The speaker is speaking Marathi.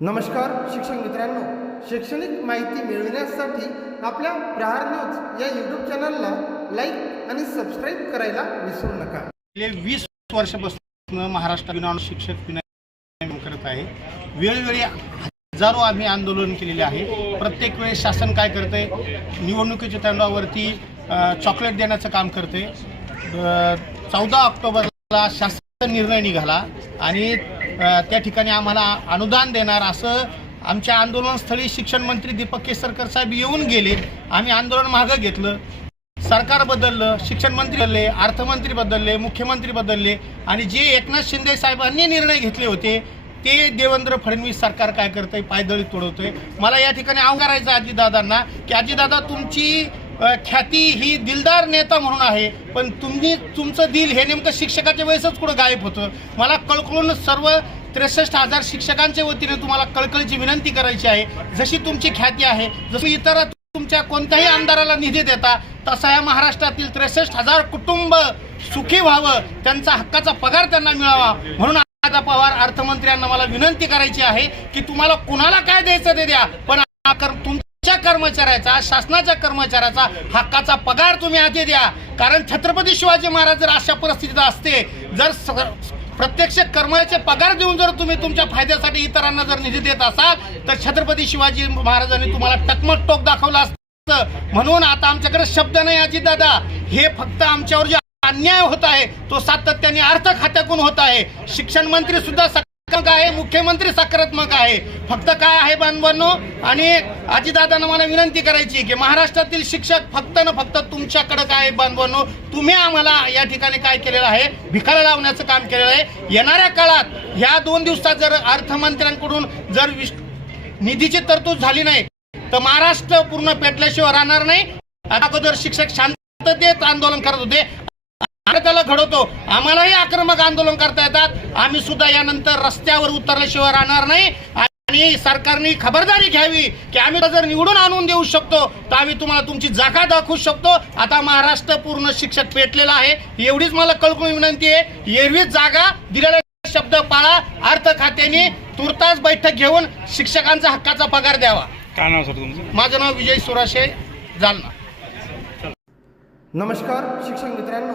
नमस्कार शिक्षक मित्रांनो. शैक्षणिक माहिती मिळविण्यासाठी आपल्या प्रहार न्यूज या यूट्यूब चॅनलला लाईक आणि सबस्क्राईब करायला विसरू नका. गेले वीस वर्षापासून महाराष्ट्र विनॉन शिक्षक विनय करत आहे. वेळोवेळी हजारो आम्ही आंदोलन केलेले आहे. प्रत्येक वेळेस शासन काय करते निवडणुकीच्या तोंडावरती चॉकलेट देण्याचं काम करते चौदा ऑक्टोबरला शासन निर्णय निघाला आणि त्या ठिकाणी आम्हाला अनुदान देणार असं आमच्या आंदोलनस्थळी शिक्षण मंत्री दीपक केसरकर साहेब येऊन गेले. आम्ही आंदोलन मागं घेतलं. सरकार बदललं शिक्षण मंत्री बदलले अर्थमंत्री बदलले मुख्यमंत्री बदलले आणि जे एकनाथ शिंदे साहेबांनी निर्णय घेतले होते ते देवेंद्र फडणवीस सरकार काय करतंय पायदळी तोडवतोय. मला या ठिकाणी अवघडायचं आजीदादांना की आजीदादा तुमची ख्याती ही दिलदार नेता म्हणून आहे पण तुम्ही तुमचं दिल हे नेमकं शिक्षकाच्या वेळेसच कुठं गायब होतं? मला कळकळून सर्व त्रेसष्ट हजार शिक्षकांच्या वतीने तुम्हाला कळकळीची विनंती करायची आहे. जशी तुमची ख्याती आहे जशी इतर तुमच्या कोणत्याही आमदाराला निधी देता तसा या महाराष्ट्रातील त्रेसष्ट हजार कुटुंब सुखी व्हावं त्यांचा हक्काचा पगार त्यांना मिळावा. म्हणून आता पवार अर्थमंत्र्यांना मला विनंती करायची आहे की तुम्हाला कुणाला काय द्यायचं ते द्या पण हा कर- कर्मचाऱ्याचा शासनाच्या कर्मचाऱ्याचा हक्काचा पगार तुम्ही आधी द्या. कारण छत्रपती शिवाजी महाराज जर अशा परिस्थितीत असते जर प्रत्यक्ष कर्मचाऱ्याचे पगार देऊन जर तुम्ही तुमच्या फायद्यासाठी इतरांना जर निधी देत असाल तर छत्रपती शिवाजी महाराजांनी तुम्हाला टकमक टोक दाखवला असतं. म्हणून आता आमच्याकडे शब्द नाही अजित दादा हे फक्त आमच्यावर जे अन्याय होत आहे तो सातत्याने अर्थ खात्यातून होत आहे. शिक्षण मंत्री सुद्धा सकारात्मक आहे मुख्यमंत्री सकारात्मक आहे. फक्त काय आहे बांधवांनो आणि आजीदादांना मला विनंती करायची की महाराष्ट्रातील शिक्षक फक्त न फक्त तुमच्याकडे काय बांधवांनो तुम्ही आम्हाला या ठिकाणी काय केलेलं आहे? भिकाला लावण्याचं काम केलेलं आहे. येणाऱ्या काळात ह्या दोन दिवसात जर अर्थमंत्र्यांकडून जर निधीची तरतूद झाली नाही तर महाराष्ट्र पूर्ण पेटल्याशिवाय राहणार नाही. अगोदर शिक्षक शांततेत आंदोलन करत होते. त्याला घडवतो. आम्हालाही आक्रमक आंदोलन करता येतात. आम्ही सुद्धा यानंतर रस्त्यावर उतरल्याशिवाय राहणार नाही. आणि सरकारने खबरदारी घ्यावी की आम्ही जर निवडून आणून देऊ शकतो तर आम्ही तुम्हाला तुमची जागा दाखवू शकतो. आता महाराष्ट्र पूर्ण शिक्षक पेटलेला आहे. एवढीच मला कळकळून विनंती आहे. एरवीच जागा दिलेला शब्द पाळा अर्थ खात्याने तुर्तास बैठक घेऊन शिक्षकांचा हक्काचा पगार द्यावा. काय नाव सर तुमचं? माझं नाव विजय सुराशे जालना. नमस्कार शिक्षक मित्रांनो.